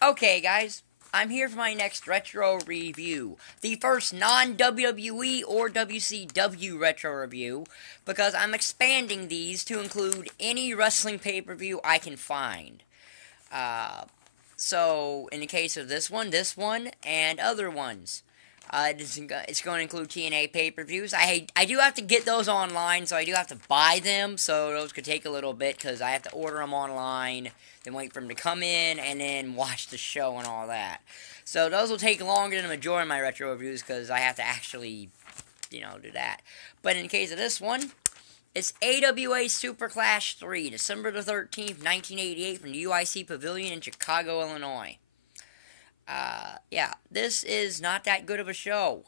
Okay, guys, I'm here for my next retro review. The first non-WWE or WCW retro review, because I'm expanding these to include any wrestling pay-per-view I can find. Uh, so, in the case of this one, and other ones. It's going to include TNA pay-per-views. I do have to get those online, so I do have to buy them, so those could take a little bit, because I have to order them online, then wait for them to come in, and then watch the show and all that. So those will take longer than the majority of my retro reviews, because I have to actually, do that. But in the case of this one, it's AWA SuperClash 3, December the 13th, 1988, from the UIC Pavilion in Chicago, Illinois. Yeah, this is not that good of a show.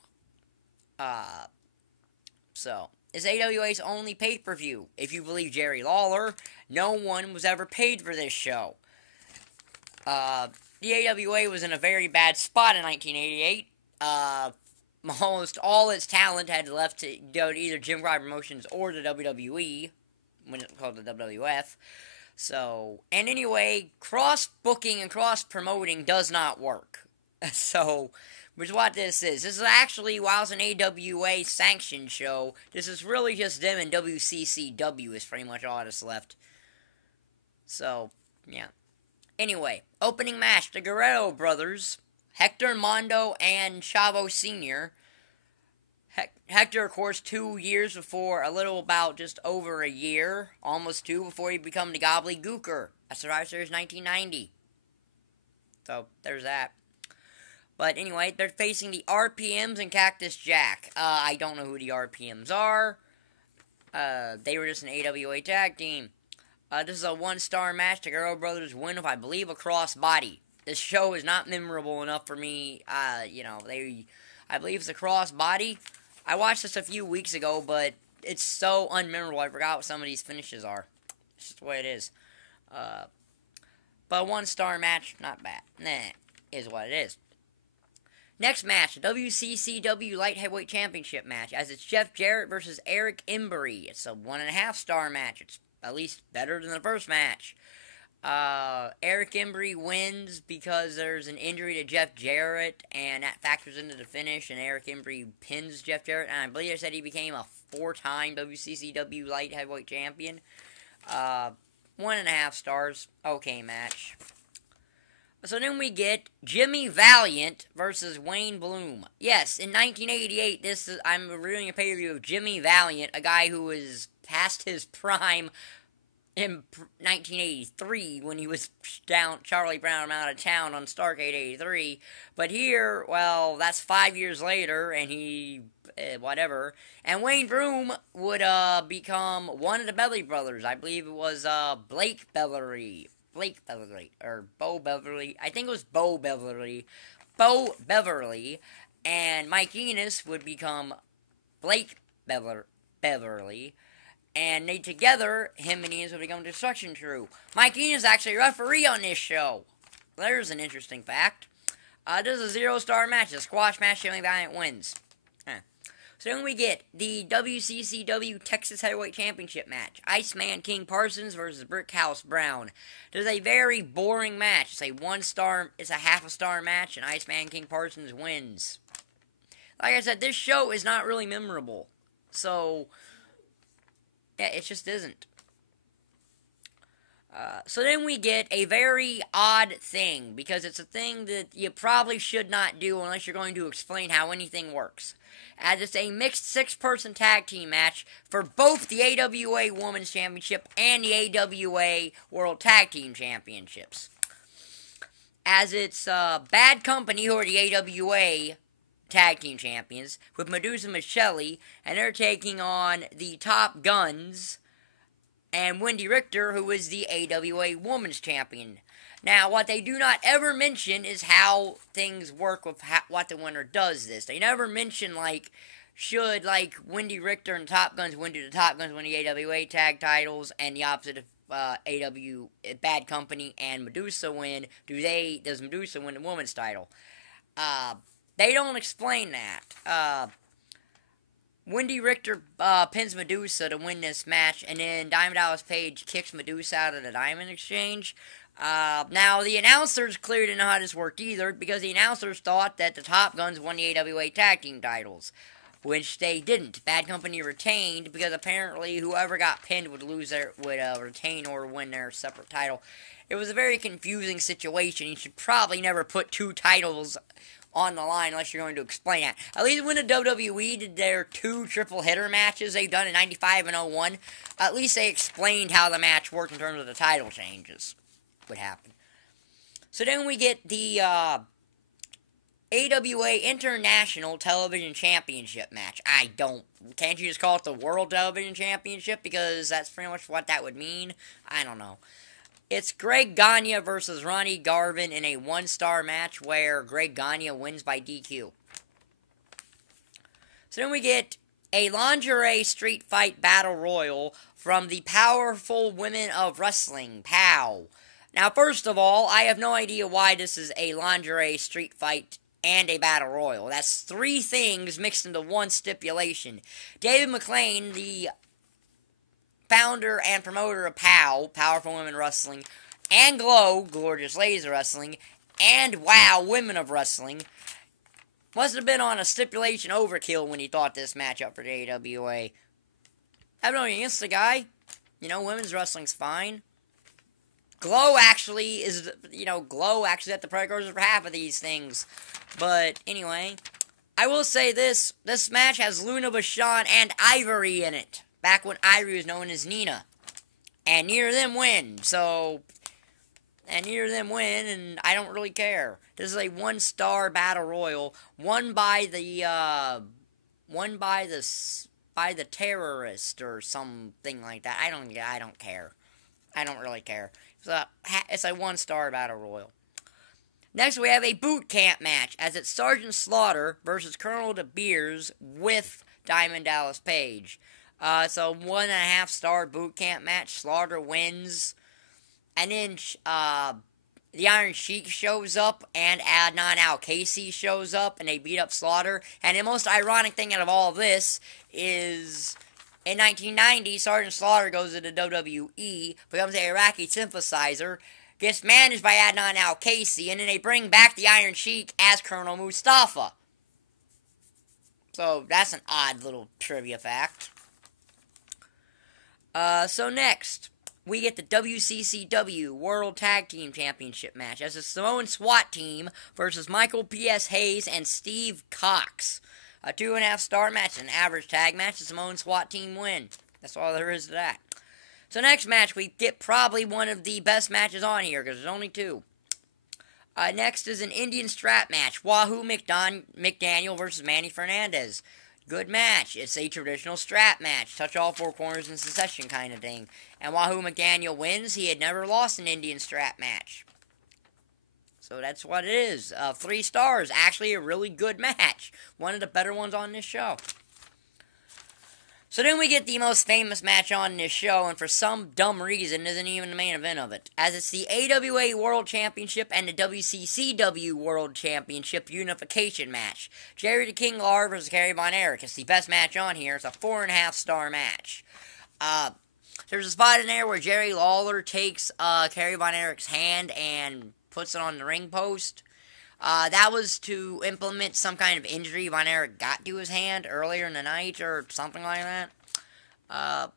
It's AWA's only pay-per-view. If you believe Jerry Lawler, no one was ever paid for this show. The AWA was in a very bad spot in 1988. Almost all its talent had left to go to either Jim Crockett Promotions or the WWE, when it was called the WWF. So, and anyway, cross-booking and cross-promoting does not work. So, which is what this is. This is actually, while it's an AWA sanctioned show, this is really just them and WCCW is pretty much all that's left. So, yeah. Anyway, opening match, the Guerrero brothers, Hector, Mondo, and Chavo Sr., Hector, of course, 2 years before, a little about just over a year, almost 2, before he became the Gobbledygooker at Survivor Series 1990. So, there's that. But anyway, they're facing the RPMs and Cactus Jack. I don't know who the RPMs are. They were just an AWA tag team. This is a 1-star match. The Guerrero brothers win with, I believe, a crossbody. This show is not memorable enough for me. I believe it's a crossbody. I watched this a few weeks ago, but it's so unmemorable. I forgot what some of these finishes are. It's just the way it is. But a 1-star match, not bad. Is what it is. Next match, the WCCW Light Heavyweight Championship match, as it's Jeff Jarrett versus Eric Embry. It's a 1.5-star match. It's at least better than the first match. Eric Embry wins because there's an injury to Jeff Jarrett, and that factors into the finish, and Eric Embry pins Jeff Jarrett, and I believe I said he became a 4-time WCCW Light Heavyweight Champion. 1.5 stars. Okay match. So then we get Jimmy Valient versus Wayne Bloom. Yes, in 1988, I'm reviewing a pay-per-view of Jimmy Valient, a guy who was past his prime in 1983 when he was down Charlie Brown out of town on Starrcade 83. But here, well, that's 5 years later, and he whatever. And Wayne Bloom would become one of the Beverly brothers. I believe it was Blake Beverly, or Bo Beverly. I think it was Bo Beverly, and Mike Enos would become Blake Beverly. And they together, him and Enos would become Destruction Crew. Mike Enos is actually a referee on this show. There's an interesting fact. This is a 0-star match. A squash match, Jimmy Valiant wins. So then we get the WCCW Texas Heavyweight Championship match. Iceman King Parsons versus Brickhouse Brown. This is a very boring match. It's a 1-star, it's a half-a-star match, and Iceman King Parsons wins. Like I said, this show is not really memorable. So, yeah, it just isn't. So then we get a very odd thing, because it's a thing that you probably should not do unless you're going to explain how anything works. As it's a mixed 6-person tag team match for both the AWA Women's Championship and the AWA World Tag Team Championships. As it's Bad Company, who are the AWA Tag Team Champions, with Madusa and Micelli, and they're taking on the Top Guns and Wendi Richter, who is the AWA Women's Champion. Now, what they do not ever mention is how things work with what the winner does this. They never mention, should, Wendi Richter and Top Guns win to the Top Guns win the AWA tag titles, and the opposite of Bad Company and Madusa win, does Madusa win the women's title? They don't explain that. Wendi Richter pins Madusa to win this match, and then Diamond Dallas Page kicks Madusa out of the Diamond Exchange. Now, the announcers clearly didn't know how this worked either, because the announcers thought that the Top Guns won the AWA Tag Team titles, which they didn't. Bad Company retained, because apparently whoever got pinned would retain or win their separate title. It was a very confusing situation. You should probably never put two titles on the line unless you're going to explain that. At least when the WWE did their two triple hitter matches they've done in 95 and 01, at least they explained how the match worked in terms of the title changes would happen. So then we get the AWA International Television Championship match. Can't you just call it the World Television Championship, because that's pretty much what that would mean? I don't know. It's Greg Gagne versus Ronnie Garvin in a one-star match where Greg Gagne wins by DQ. So then we get a lingerie street fight battle royal from the Powerful Women of Wrestling, POW. Now, first of all, I have no idea why this is a lingerie street fight and a battle royal. That's three things mixed into one stipulation. David McLean, the founder and promoter of POW, Powerful Women Wrestling, and Glow, Gorgeous Ladies of Wrestling, and WOW, Women of Wrestling, must have been on a stipulation overkill when he thought this match up for the AWA. I have no against the guy. Women's wrestling's fine. Glow actually at the precursor for half of these things. But anyway, I will say this match has Luna Vachon and Ivory in it. Back when Ivory was known as Nina. And neither of them win, and I don't really care. This is a one-star battle royal, won by the terrorist or something like that. I don't care. I don't really care. It's a one-star battle royal. Next, we have a boot camp match, as it's Sergeant Slaughter versus Colonel DeBeers with Diamond Dallas Page. It's a 1.5 star boot camp match. Slaughter wins. And then the Iron Sheik shows up, and Adnan Al-Kaisi shows up, and they beat up Slaughter. And the most ironic thing out of all of this is, in 1990, Sergeant Slaughter goes to the WWE, becomes an Iraqi sympathizer, gets managed by Adnan Al-Kaisi, and then they bring back the Iron Sheik as Colonel Mustafa. So that's an odd little trivia fact. So next, we get the WCCW World Tag Team Championship match as a Samoan SWAT team versus Michael P.S. Hayes and Steve Cox. A 2.5 star match, an average tag match. The Samoan SWAT team win. That's all there is to that. So next match, we get probably one of the best matches on here, because there's only two. Next is an Indian strap match. Wahoo McDaniel versus Manny Fernandez. Good match. It's a traditional strap match. Touch all four corners in succession kind of thing. And Wahoo McDaniel wins. He had never lost an Indian strap match. So that's what it is. 3 stars. Actually a really good match. One of the better ones on this show. So then we get the most famous match on this show, and for some dumb reason isn't even the main event of it, as it's the AWA World Championship and the WCCW World Championship unification match. Jerry the King Lawler versus Kerry Von Erich. It's the best match on here. It's a 4.5 star match. There's a spot in there where Jerry Lawler takes Kerry Von Erich's hand and puts it on the ring post. That was to implement some kind of injury Von Erich got to his hand earlier in the night or something like that.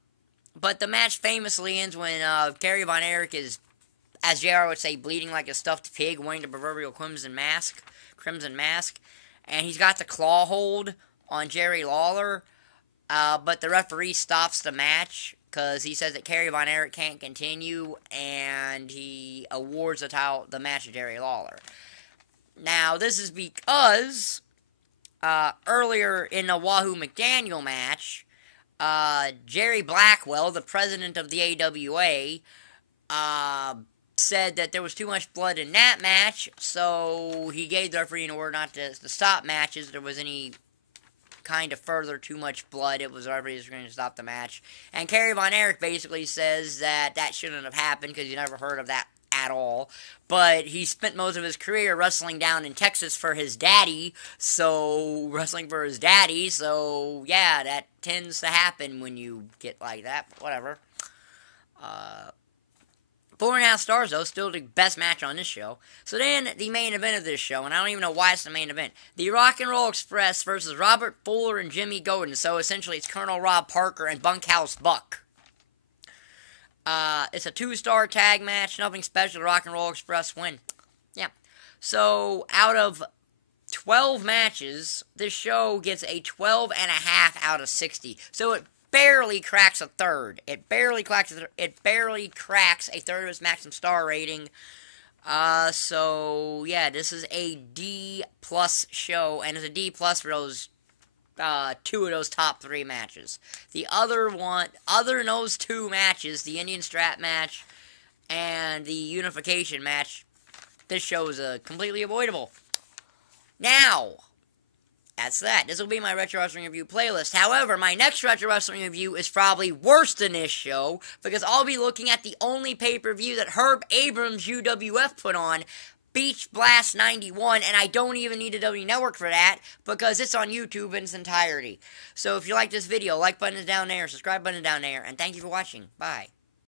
But the match famously ends when Kerry Von Erich is, as JR would say, bleeding like a stuffed pig, wearing the proverbial crimson mask, and he's got the claw hold on Jerry Lawler, but the referee stops the match because he says that Kerry Von Erich can't continue, and he awards the match to Jerry Lawler. Now, this is because earlier in the Wahoo McDaniel match, Jerry Blackwell, the president of the AWA, said that there was too much blood in that match, so he gave the referee an order not to stop matches. There was any kind of further too much blood. It was the referee was going to stop the match. And Kerry Von Erich basically says that shouldn't have happened because you never heard of that at all, but he spent most of his career wrestling down in Texas for his daddy, so yeah, that tends to happen when you get like that, but whatever. 4.5 stars, though, still the best match on this show. So then, the main event of this show, and I don't even know why it's the main event. The Rock and Roll Express versus Robert Fuller and Jimmy Golden. So essentially, it's Colonel Rob Parker and Bunkhouse Buck. It's a 2-star tag match, nothing special. The Rock and Roll Express win. Yeah. So, out of 12 matches, this show gets a 12.5 out of 60. So it barely cracks a third. It barely cracks a third of its maximum star rating. So yeah, this is a D+ show, and it's a D+ for those 2 of those top 3 matches. The other than those 2 matches, the Indian Strap match and the Unification match, this show is completely avoidable. Now, that's that. This will be my Retro Wrestling Review playlist. However, my next Retro Wrestling Review is probably worse than this show, because I'll be looking at the only pay-per-view that Herb Abrams UWF put on, Beach Blast 91, and I don't even need a W Network for that, because it's on YouTube in its entirety. So if you like this video, like button is down there, subscribe button is down there, and thank you for watching. Bye.